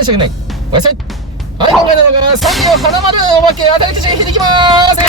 でしたくない。おやすみ。はい、今回の動画は、サンリオ花丸お化け当たりくじ引いていきまーす。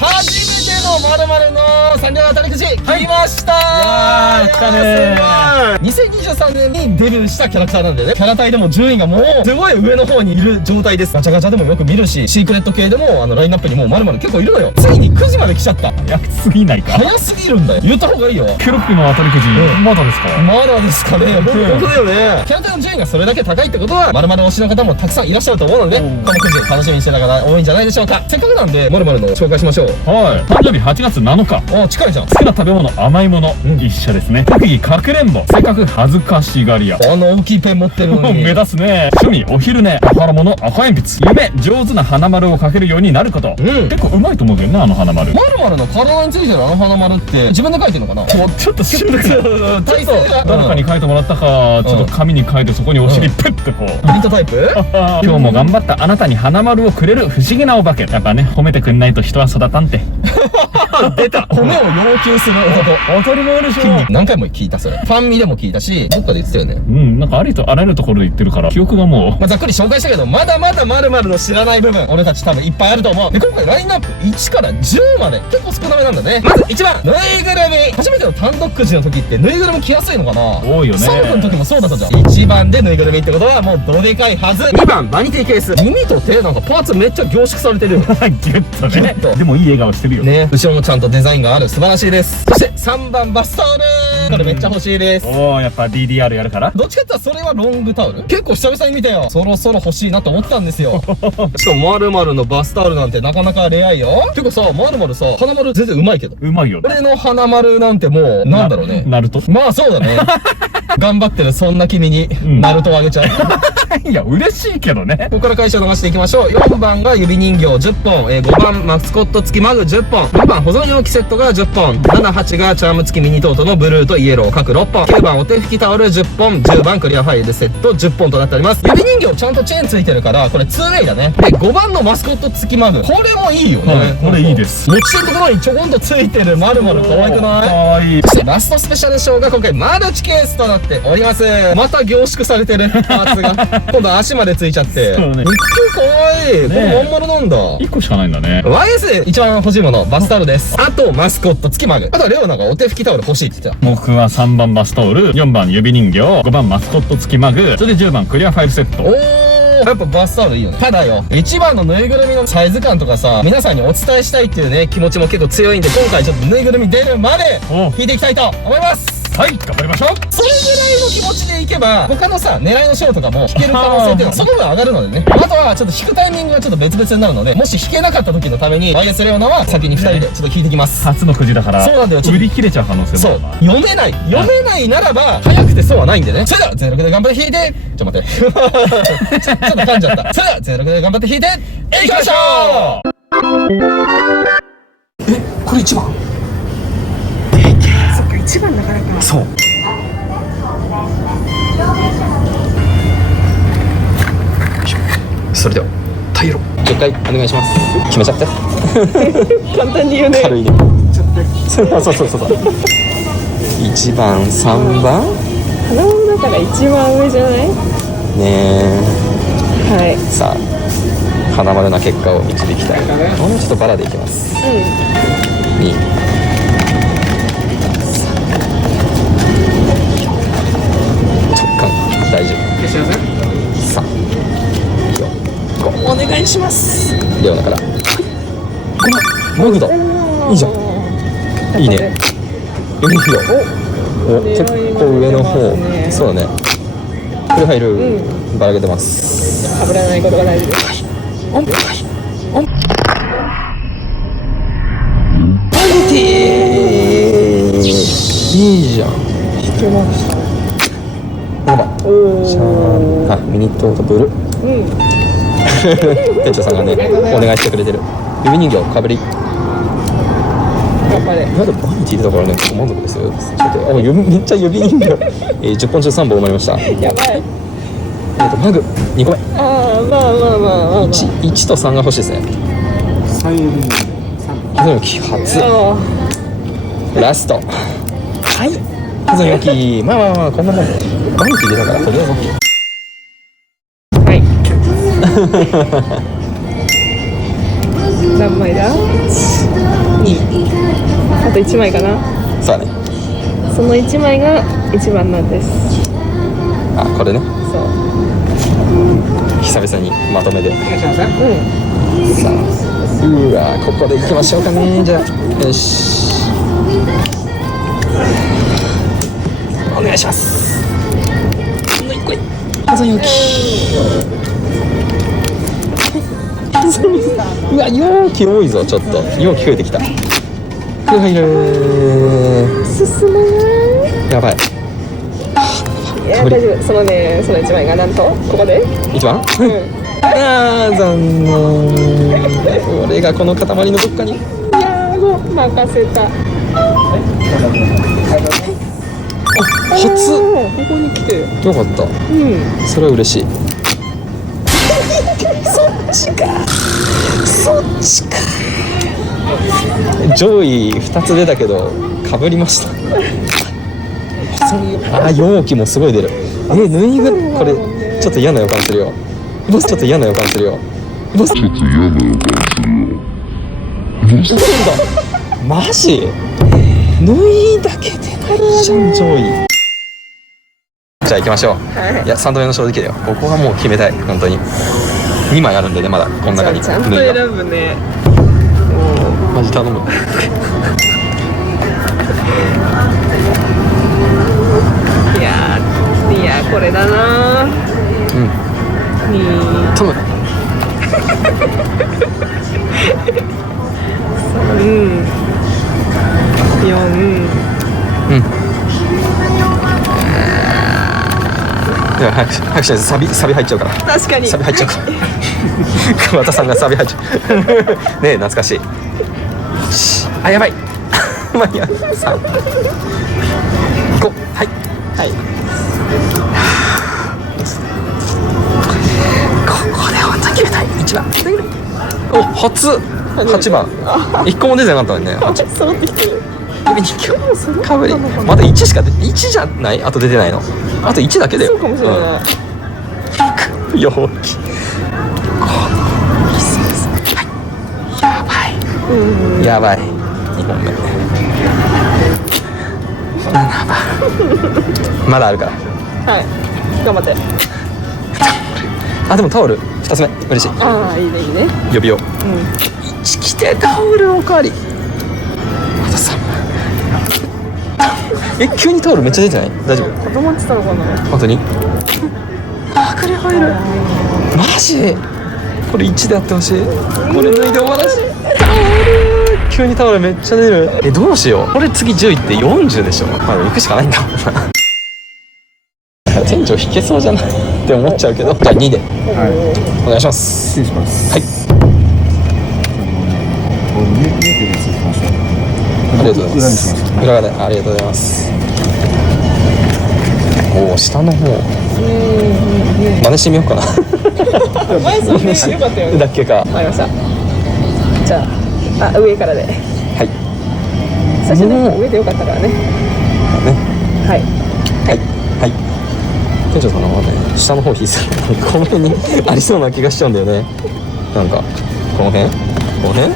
初めての〇〇のサンリオ当たりくじ引きましたー。来たねー。2023年にデビューしたキャラクターなんでね、キャラ帯でも順位がもうすごい上の方にいる状態です。ガチャガチャでもよく見るし、シークレット系でもラインナップにもう〇〇結構いるのよ。ついに9時まで来ちゃった。早すぎないか。早すぎるんだよ。言った方がいいよ。ケロッピの当たりくじ、まだですか？まだですかね。本当だよね。キャラ帯の順位がそれだけ高いってことは、〇〇推しの方もたくさんいらっしゃると思うので、このくじ楽しみにしてた方多いんじゃないでしょうか。せっかくなんで〇〇の紹介しましょう。はい。誕生日8月7日。あ、近いじゃん。好きな食べ物、甘いもの、一緒ですね。特技、かくれんぼ。性格、恥ずかしがり屋。大きいペン持ってるのに。目立つね。趣味、お昼寝。宝物、赤鉛筆。夢、上手な花丸を描けるようになること。結構うまいと思うけどね、あの花丸。〇〇の体についてるあの花丸って自分で描いてるのかな。ちょっとしんどくない？体勢が誰かに書いてもらったか、ちょっと紙に書いてそこにお尻ペッてこう。プリントタイプ。今日も頑張ったあなたに花丸をくれる不思議なお化け。やっぱね、褒めてくんないと人は育たんって。出た。褒めを要求する男。当たり前でしょ。何回も聞いたそれ。ファンミでも聞いたし、どっかで言ってたよね。なんかありとあらゆるところで言ってるから、記憶がもう。ざっくり紹介したけど、まだまだ〇〇の知らない部分、俺たち多分いっぱいあると思う。で、今回ラインナップ1から10まで、結構少なめなんだね。まず1番、ぬいぐるみ。初めての単独くじの時って、ぬいぐるみ着やすいのかな？多いよね。サーフの時もそうだったじゃん。1番でぬいぐるみってことは、もうどでかいはず。2番、バニティケース。耳と手なんかパーツめっちゃ凝縮されてるよ。ギュッとね。ギュッとでもいい笑顔してるよ。ね、後ろもちゃんとデザインがある。素晴らしいです。そして3番、バスタオル。これめっちゃ欲しいです。おー、やっぱ DDR やるから。どっちかって言ったらそれはロングタオル。結構久々に見たよ。そろそろ欲しいなと思ったんですよ。しかも〇〇のバスタオルなんてなかなかレアいよ。てかさ、〇〇さ、花丸全然うまいけど。うまいよね。俺の花丸なんてもう、なんだろうね。ナルト。まあそうだね。頑張ってるそんな君に、ナルトをあげちゃう。いや、嬉しいけどね。ここから回収を流していきましょう。4番が指人形10本、5番マスコット付きマグ10本、6番保存容器セットが10本、7、8がチャーム付きミニトートのブルーとイエロー各6本、9番お手拭きタオル10本、10番クリアファイルセット10本となっております。指人形ちゃんとチェーン付いてるから、これ 2way だね。で、5番のマスコット付きマグ。これもいいよね。これいいです。持ち手のところにちょこんと付いてる丸々可愛くない？かわいい。そしてラストスペシャルショーが今回マルチケースとなっております。また凝縮されてるパーツが。今度足までついちゃって。そうね。肉球かわいい。これ本物なんだ。1個しかないんだね。YS 一番欲しいもの、バスタオルです。あと、マスコット付きマグ。あとはレオナがお手拭きタオル欲しいって言ってた。僕は3番バスタオル、4番指人形、5番マスコット付きマグ、それで10番クリアファイルセット。おー。やっぱバスタオルいいよね。ただよ、一番のぬいぐるみのサイズ感とかさ、皆さんにお伝えしたいっていうね、気持ちも結構強いんで、今回ちょっとぬいぐるみ出るまで、引いていきたいと思います。はい、頑張りましょう。それぐらいの気持ちでいけば、他のさ、狙いのショーとかも引ける可能性っていうのはそこまで上がるのでね。あとはちょっと引くタイミングがちょっと別々になるので、もし引けなかった時のために、YS レオナは先に2人でちょっと引いてきます。初のくじだから、そうなんだよ。売り切れちゃう可能性もそう。あるな。読めないならば、早くてそうはないんでね。それでは、06で頑張って引いて、ちょっと待って。ちょっと噛んじゃった。それでは、06で頑張って引いて、いきましょう。これ1番？そっか、1番だからか。そう。それでは、タイロ10回お願いします。決めちゃって。簡単に言うね。軽いね。そう。1番、3番花丸だから一番上じゃない？ねえ。はい。さあ、花丸な結果を導きたい。もうちょっとバラでいきます。2、直感大丈夫。3、4、5。お願いします。レオナから。マグだ。いいじゃん。いいね。読みいいよ。お、結構上の方。そうだね。これ入る。ばらけてます。かぶらないことが大事です。オン。パニティいいじゃん。引けました。あ、ミニトートブル。店長さんがね、お願いしてくれてる。指人形かぶり。頑張れ。まだバニティ出たからね、結構満足ですよ。ちょっと、めっちゃ指人形。10本中3本埋まりました。やばい。マグ2個目。ああ、まあ。1と3が欲しいですね。3指人形。保存容器初。ラスト。はい。保存容器、まあ、こんなもん。バニティ出たから、とりあえず OK。何枚だ？ 2。あと1枚かな。そうだね。その1枚が1番なんです。あ、これね。そう。久々にまとめで。うん。さあ、うわ、ここで行きましょうかね。じゃあ、よし。お願いします。保存容器。うわ、容器多いぞ、ちょっと。容器増えてきた。入る。進まない。やばい。いや、大丈夫。そのね、その1枚がなんとここで。一番？うん。あー、残念。俺がこの塊のどっかに。いやー、もう任せた。初。ここに来て。よかった。うん。それは嬉しい。そっちか。上位2つ出たけどかぶりました。あ、容器もすごい出る。縫いぐるこれちょっと嫌な予感するよ。ボスちょっと嫌な予感するよ。ボスちょっと嫌な予感するよ。マジ？縫いだけでないじゃん上位。じゃあ行きましょう。はい。いや、3度目の正直だよ。ここはもう決めたい、本当に。2枚あるんでね、まだこの中に。ちゃんと縫いが選ぶね。マジ頼む。いやー、これだなー。うん。 2、頼む。 3、4。うん。いや、早くしないとサビ入っちゃうから。確かに。サビ入っちゃうから。桑田さんがサビ入っちゃう。ねえ、懐かしい。よし、あ、やばい。まあいいや。3、5、はい。はい。ここで本当に決めたい。1番。お、初。8番。1個も出てなかったのにね。8。揃ってきてる。指人形かぶり。まだ1しか1じゃない？あと出てないの。あと1だけだよ。そうかもしれない。容器。やばい。2本目。7番。まだあるから。はい。頑張って。あ、でもタオル2つ目嬉しい。ああ、いいねいいね。予備用。うん。1来てタオルおかわり。あと3番。急にタオルめっちゃ出てない？大丈夫？子供って言ったのかな。本当に？あ、クリアファイル。マジ？これ1でやってほしい。これ脱いで終わらしい。タオル。急にタオルめっちゃ出る。どうしよう。これ次10いって40でしょ。まあ行くしかないんだもんな。店長引けそうじゃないって思っちゃうけど。じゃあ2で。はいお願いします。失礼しますはい。ありがとうございます。裏側でありがとうございます。おお、下の方。真似してみようかな。前それね、よかったよね。だっけか。わかりました。じゃあ、上からで。はい。最初ね、上でよかったからね。はい。はい。はい。店長さんの方ね、下の方引いてた。この辺にありそうな気がしちゃうんだよね。なんか、この辺？この辺？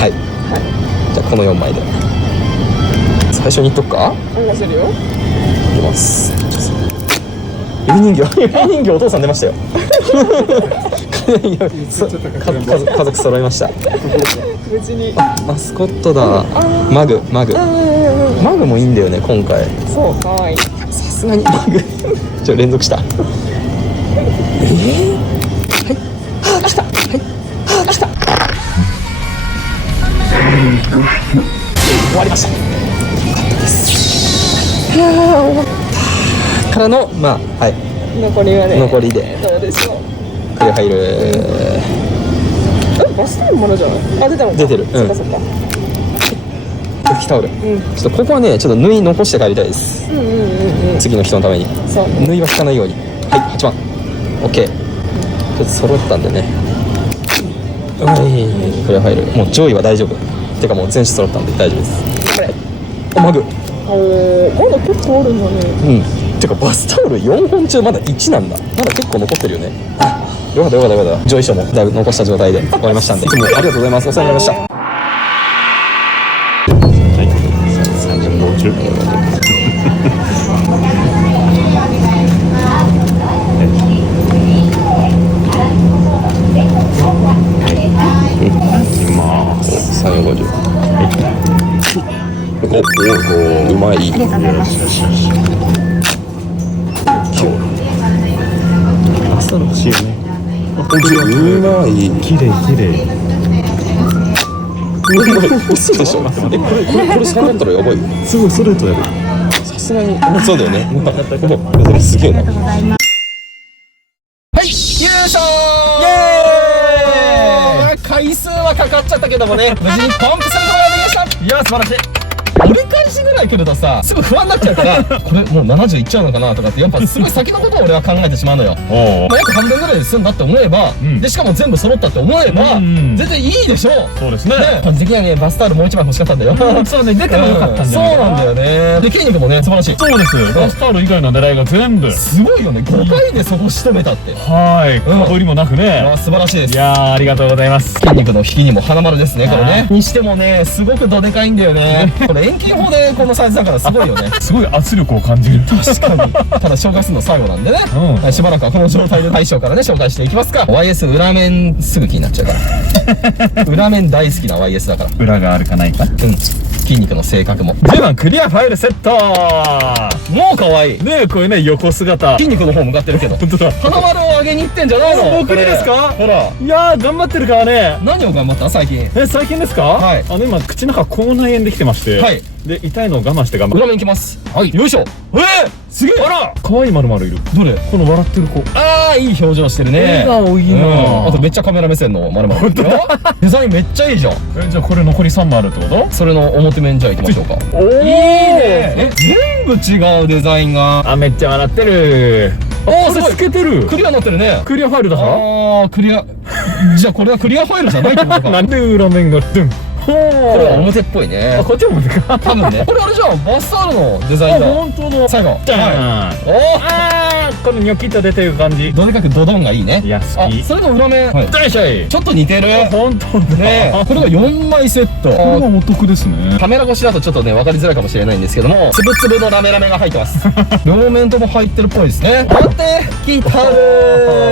はい。じゃあこの4枚で。最初にいっとくか？お願いするよ。いきます。指人形お父さん出ましたよ。いや家族揃いました。無事に。マスコットだ。マグもいいんだよね今回。そう、かわいい。さすがにマグ連続した。はい。あ、来た。はい。あ、来た。終わりました。よかったです。いやー、終わったからのまあはい。残りはね。残りでどうでしょう。クリア入る。バスタイムまだじゃない？あ、出たのか。出てる。そっかそっか。拭きタオル。うん。ちょっとここはねちょっと縫い残して帰りたいです。次の人のために。そう。縫いは引かないように。はい、8番。OK。ちょっと揃ったんでね。はい、クリア入る。もう上位は大丈夫。てかもう全種揃ったんで大丈夫です。これ。あ、マグ。おお、まだ結構あるんだね。うん。てかバスタオル4本中まだ1なんだ。まだ結構残ってるよね。よかったよかったよかった。上位書もだいぶ残した状態で終わりましたんで、いつもありがとうございます。お世話になりました。350。お、うまい。ありがとうございます。朝の欲しいよね。うまい。綺麗綺麗。嘘でしょ。これ3だったらやばいよ。すごいストレートやる。さすがにそうだよね。すげえな。ありがとうございます。はい、優勝。イエーイ。回数はかかっちゃったけどもね、無事にポンプすることができました。いや素晴らしい。折り返しぐらい来るとさ、すぐ不安になっちゃうからこれもう70いっちゃうのかなとかって、やっぱすごい先のことを俺は考えてしまうのよ。まあ、約半分ぐらいで済んだって思えば、でしかも全部揃ったって思えば、全然いいでしょう。そうですね。個人的にはね、バスタオルもう一枚欲しかったんだよ。そうね、出てもよかったんじゃないかな。そうなんだよね。で、筋肉もね、素晴らしい。そうです。バスタオル以外の狙いが全部すごいよね。5回でそこ仕留めたって。はい、かぶりもなくね。素晴らしいです。いやー、ありがとうございます。筋肉の引きにも花丸ですね、これね。にしてもね、すごくどでかいんだよね。これ遠近法でこのサイズだからすごいよね。すごい圧力を感じる。確かに。ただ紹介するの最後なんでね、しばらくはこの状態で大将からね紹介していきますか。 YS 裏面すぐ気になっちゃうから裏面大好きな YS だから。裏があるかないか。筋肉の性格も。10番クリアファイルセット。もう可愛いねえ、これね、横姿。筋肉の方向かってるけど本当だ。花丸を上げに行ってんじゃないの。僕にですか。ほら、いやー、頑張ってるからね。何を頑張った最近。最近ですか。はい。今口の中口内炎できてまして、はい。で、痛いのを我慢して裏面いきます。はい、よいしょ。すげえ。あら、可愛い丸々いる。どれ。この笑ってる子。ああ、いい表情してるね。笑顔いいな。あとめっちゃカメラ目線の丸々。デザインめっちゃいいじゃん。じゃあこれ残り3枚あるってこと。それの表面じゃあいきましょうか。おお、いいね。全部違うデザインが。あ、めっちゃ笑ってる。おお、すごい透けてる。クリアになってるね。クリアファイルだから。ああ、クリア。じゃあこれはクリアファイルじゃないってことか。なんで裏面がドゥン。これは表っぽいね。こっちも表か。多分ね。これあれじゃん、バスタオルのデザインだ。本当だ。最後。じゃん。おお。ああ、このニョキッと出てる感じ。どでかくドドンがいいね。いや、好き。それの裏面。よいしょい。ちょっと似てる。本当だね。これが4枚セット。これはお得ですね。カメラ越しだとちょっとね、分かりづらいかもしれないんですけども、つぶつぶのラメラメが入ってます。両面とも入ってるっぽいですね。待って、きたる。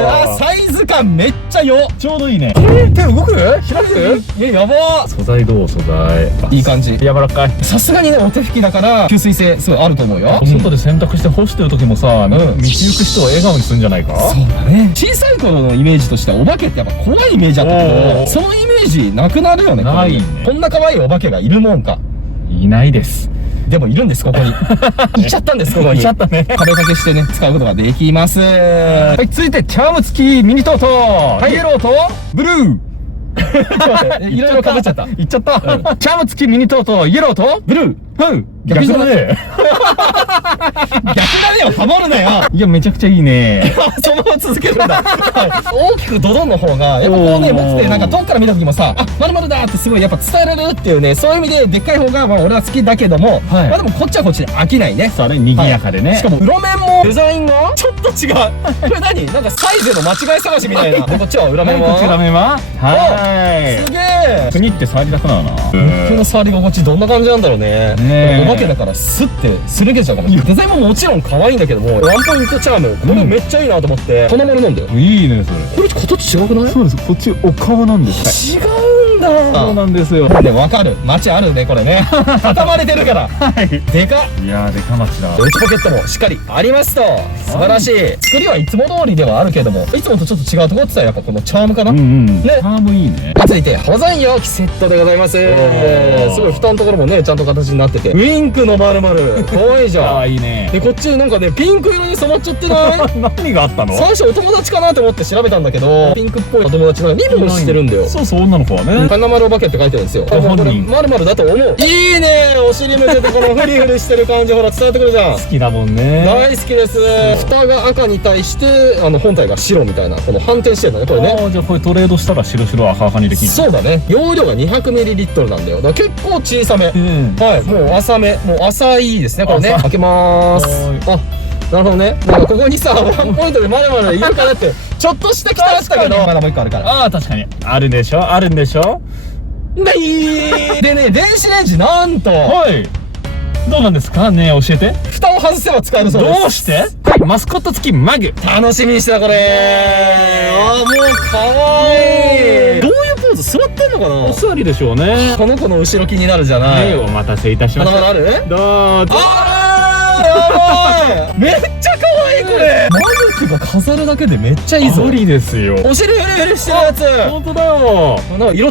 あ、サイズ感めっちゃよ。ちょうどいいね。手動く？開く？やば。素材どう？素材。いい感じ。柔らかい。さすがにね、お手拭きだから吸水性すごいあると思うよ。外で洗濯して干してる時もさ、道行く人を笑顔にするんじゃないか。そうだね。小さい頃のイメージとしてはお化けってやっぱ怖いイメージあったけど、そのイメージなくなるよね。ないね。こんな可愛いお化けがいるもんか。いないです。でもいるんです、ここに。行っちゃったんです、ここに。行っちゃったね。壁掛けしてね、使うことができます。はい、続いてチャーム付きミニトート。イエローとブルー。いろいろかぶっちゃった。いっちゃった。チャーム付きミニトート、イエローとブルー。逆だね。逆だねよ、ハモるなよ。いや、めちゃくちゃいいね。そのまま続けるんだ。大きくドドンの方が、やっぱこうね、持ってて、なんか遠くから見た時もさ、あ、〇〇だってすごいやっぱ伝えられるっていうね、そういう意味ででっかい方が、まあ俺は好きだけども、まあでもこっちはこっちで飽きないね。それ、賑やかでね。しかも、裏面もデザインがちょっと違う。これ何？なんかサイズの間違い探しみたいな。で、こっちは裏面は。こっち裏面ははい。すげえ。国って触りたくなるな。この触り心地どんな感じなんだろうね。お化けだからスッてすり抜けちゃうかも。デザインももちろん可愛いんだけども、ワンポイントチャーム、これめっちゃいいなと思って花丸なんだよ。いいね、それ。これ形違くない？そうです。こっちお顔なんです。違うんだ。そうなんですよ。ね、わかる。街あるね、これね。固まれてるから。はい。でかっ。いやー、でか町だ。内ポケットもしっかりありますと。素晴らしい。作りはいつも通りではあるけども、いつもとちょっと違うところって言ったらやっぱこのチャームかな。ね。チャームいいね。続いて、保存容器セットでございます。すごい蓋のところもね、ちゃんと形になってて。ウィンクの丸々。可愛いじゃん。可愛いね。で、こっちなんかね、ピンク色に染まっちゃってない？何があったの？最初お友達かなと思って調べたんだけど、ピンクっぽいお友達がリボンしてるんだよ。そうそう、女の子はね。花丸お化けって書いてるんですよ。本人。丸々だと思う。いいね。お尻向けてこのフリフリしてる感じ、ほら伝わってくるじゃん。好きだもんね。大好きです。蓋が赤に対して本体が白みたいな、この反転してるんだね、これね。じゃあこれトレードしたら白白赤赤にできる。そうだね。容量が 200ml なんだよ。だから結構小さめ。はい、もう浅め、もう浅いですね、これね。開けまーす。あ、なるほどね。なんかここにさ、ワンポイントでまだまだいるかなって、ちょっとした期待あったけど、まだもう一個あるから。ああ、確かに。あるでしょ、あるんでしょ。でね、電子レンジなんと、はい。どうなんですかね、教えて。蓋を外せば使えるそうです。どうして？はい、マスコット付きマグ。楽しみにしてた、これ。あー、もうかわいい。どういうポーズ？座ってんのかな？お座りでしょうね。この子の後ろ気になるじゃない。はい、お待たせいたしままだした。まだある？どうぞ。やばい。めっちゃ可愛いこれ。マグクが飾るだけでめっちゃいいぞ。無理ですよ。お尻フリフリしてるやつ。本当だよ。なんか色違う。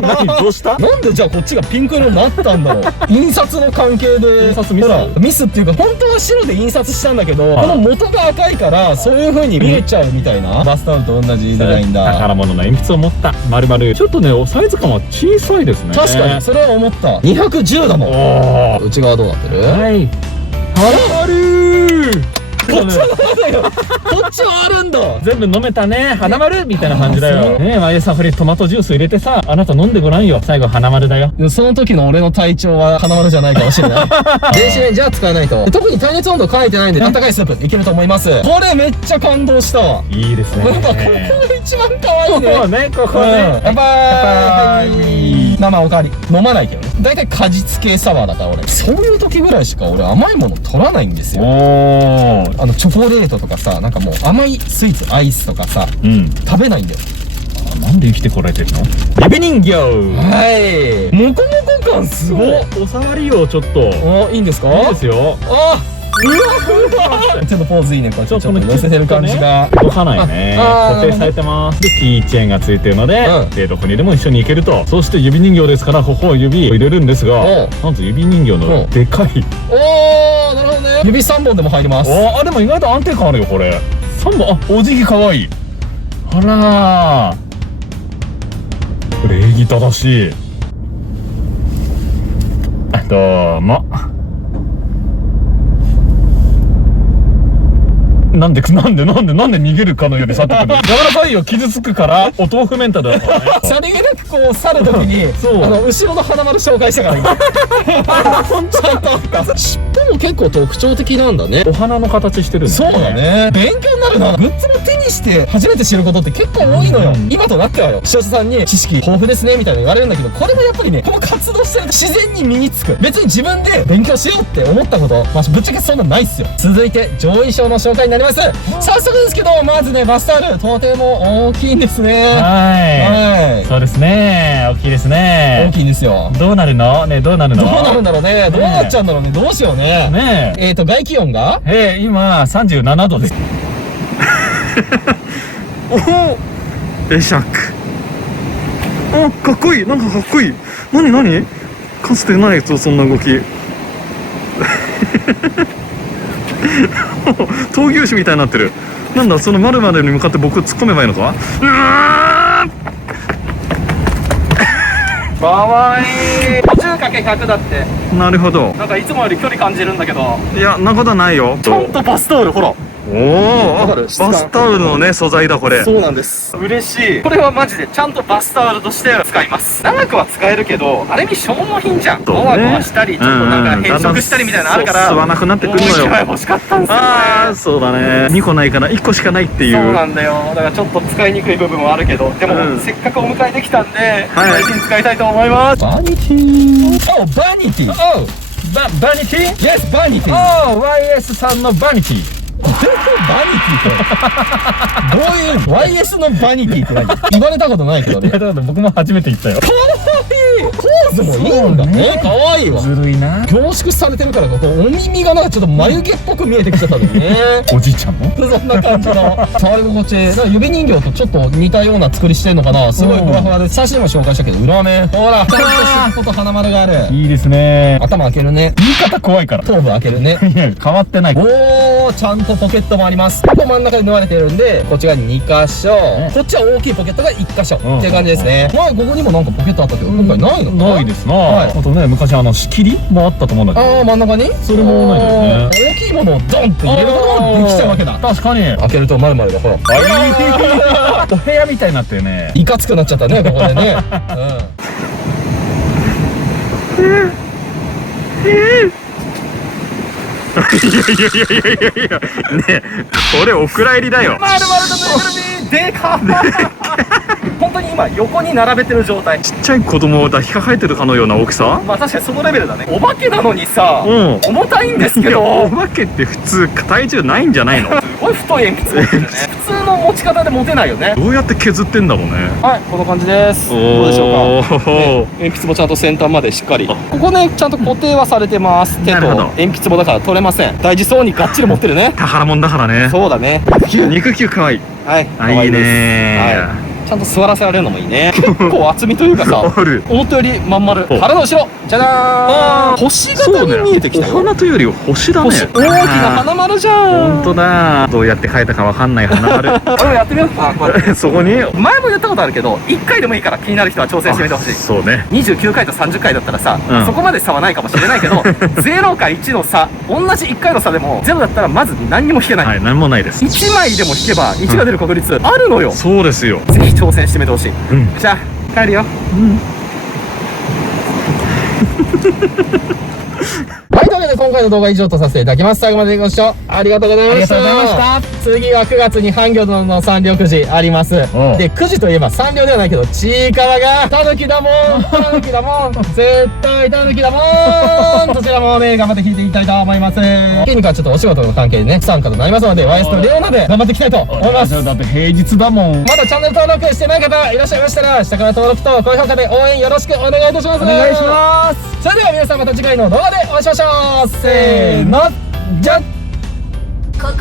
何どうした？なんでじゃあこっちがピンク色になったんだろう。印刷の関係で。印刷ミス？ほらミスっていうか本当は白で印刷したんだけど、この元が赤いからそういう風に見えちゃうみたいな。バスタオルと同じデザインだ。宝物の鉛筆を持った丸々。ちょっとね、サイズ感は小さいですね。確かにそれは思った。210だもん。おー。内側どうなってる？はい。あるー。こっちはあるよ。こっちはあるんだ。全部飲めたね、花丸みたいな感じだよ。ねえ、毎朝これトマトジュース入れてさ、あなた飲んでごらんよ。最後花丸だよ。その時の俺の体調は花丸じゃないかもしれない。電子レンジは使わないと。特に耐熱温度書いてないんで、あったかいスープいけると思います。これめっちゃ感動したわ。いいですね。やっぱここが一番可愛いね。ここね、ここね。やばい。生おかわり。飲まないけどね。だいたい果実系サワーだから俺。そういう時ぐらいしか俺甘いもの取らないんですよ。おー。チョコレートとかさ、なんかもう甘いスイーツ、アイスとかさ、うん。食べないんだよ。なんで生きてこられてるの？指人形。はい。モコモコ感すごい。お触りよ、ちょっと。いいんですか？いいですよ。あ、うわふわ。ちょっとポーズいいね。これちょっと乗せてる感じが。動かないね。固定されてます。で、キーチェーンがついてるので、どこにでも一緒に行けると。そして指人形ですから、ここを指を入れるんですが、なんと指人形のでかい。おー、なるほどね。指3本でも入ります。あ、でも意外と安定感あるよ、これ。3本、あ、お辞儀かわいい。あらー。礼儀正しい。どうも。なんで逃げるかのように去ってくる。柔らかいよ、傷つくから。お豆腐メンタルだからね。さりげなくこう去るときに、後ろの花丸紹介したから今。ちゃんと。尻尾も結構特徴的なんだね。お花の形してるんだね。そうだね。勉強になるな。グッズも手にして初めて知ることって結構多いのよ。今となってはよ。視聴者さんに知識豊富ですねみたいな言われるんだけど、これもやっぱりね、この活動してると自然に身につく。別に自分で勉強しようって思ったこと、まあ、ぶっちゃけそんなないっすよ。続いて上位賞の紹介になります。早速ですけど、まずね、バスタオル、とても大きいんですね。はい。そうですね。大きいですね。大きいんですよ。どうなるのね、どうなるの？どうなるんだろうね。どうなっちゃうんだろうね。どうしようね。ね外気温が今、37度です。おお会釈。あ、かっこいい。なんかかっこいい。何かつてないぞ、そんな動き。闘牛士みたいになってる。なんだ、その丸々に向かって僕突っ込めばいいのか？かわいい。 50×100 だって。なるほど。なんかいつもより距離感じるんだけど、いや、なことはないよ。ちゃんとバスタオル、ほら。おお、バスタオルのね、素材だこれ。そうなんです。嬉しい。これはマジでちゃんとバスタオルとして使います。長くは使えるけど、あれに消耗品じゃん。ゴワゴワしたり、ちょっとなんか変色したりみたいなのあるから、吸わなくなってくるのよ。もう1枚欲しかったんですよね。ああ、そうだね。2個ないから1個しかないっていう。そうなんだよ。だからちょっと使いにくい部分はあるけど、でも、せっかくお迎えできたんで、大事に使いたいと思います。バニティー。Oh, バニティー。Oh, バニティー？ Yes, バニティー。Oh, YS さんのバニティー。バニティってどういう YS のバニティって何？言われたことないけどね。僕も初めて言ったよ。かわいい。ポーズもいいんだね。かわいいわ。ずるいな。凝縮されてるからか、お耳がなんかちょっと眉毛っぽく見えてきちゃったんだよね。おじいちゃんの？そんな感じの触り心地。なんか指人形とちょっと似たような作りしてんのかな。すごいふわふわで、最初にも紹介したけど裏面ほら、ちゃんと尻尾と花丸がある。いいですね。頭開けるね。言い方怖いから。頭部開けるね。いや、変わってない。おー、ちゃんとポケットもあります。ここ真ん中で縫われてるんで、こっちが2箇所、こっちは大きいポケットが1箇所っていう感じですね。まあここにもなんかポケットあったけど、今回ないのかな？ないですな。あとね、昔仕切りもあったと思うんだけど。ああ、真ん中にそれもないですね。大きいものをドンって入れることができちゃうわけだ。確かに。開けると丸々がほら、お部屋みたいになってるね。いかつくなっちゃったね、ここでね。ねえ、これお蔵入りだよ。まるまるとぬいぐるみでか本当に今横に並べてる状態。ちっちゃい子供を抱きかかえてるかのような大きさ。まあ確かにそのレベルだね。お化けなのにさ、うん重たいんですけいや、おど、化けって普通体重ないんじゃないの？すごい太い鉛筆持ってるね。普通の持ち方で持てないよね。どうやって削ってんだろうね。はい、この感じです。どうでしょうか。か鉛筆もちゃんと先端までしっかり、ここねちゃんと固定はされてます。手となるほど鉛筆もだから取れません。大事そうにがっちり持ってるね。宝物だからね。そうだね。肉球かわいい。はい、あ、いいねはい、ちゃんと座らせられるのもいいね。結構厚みというかさ、ある。思ったよりまん丸。お腹の後ろじゃじゃーん、星型に見えてきたよ。お花というより星だね。星、大きな花丸じゃん。本当だ。どうやって描いたかわかんない花丸。俺もやってみようか。これそこに前も言ったことあるけど、1回でもいいから気になる人は挑戦してみてほしい。そうね。29回と30回だったらさ、うんそこまで差はないかもしれないけど0か1の差、同じ1回の差でも0だったらまず何にも引けない、はい、なんもないです。1枚でも引けば1が出る確率あるのよ、そうですよ。ぜひ挑戦してみてほしい。うん。じゃあ帰るよ。はい、というわけで今回の動画は以上とさせていただきます。最後までご視聴ありがとうございました。ありがとうございました。次は9月に半魚殿のサンリオくじあります。で、くじといえばサンリオではないけど、ちいかわがタヌキだもん、タヌキだもん、絶対タヌキだもん。そちらもね、頑張って聞いていきたいと思います。筋肉はちょっとお仕事の関係でね、不参加となりますので、YS とレオナで頑張っていきたいと思います。だって平日だもん。まだチャンネル登録してない方いらっしゃいましたら、下から登録と高評価で応援よろしくお願いいたします。お願いします。それでは皆さんまた次回の動画でお会いしましょう。せーの、じゃん。心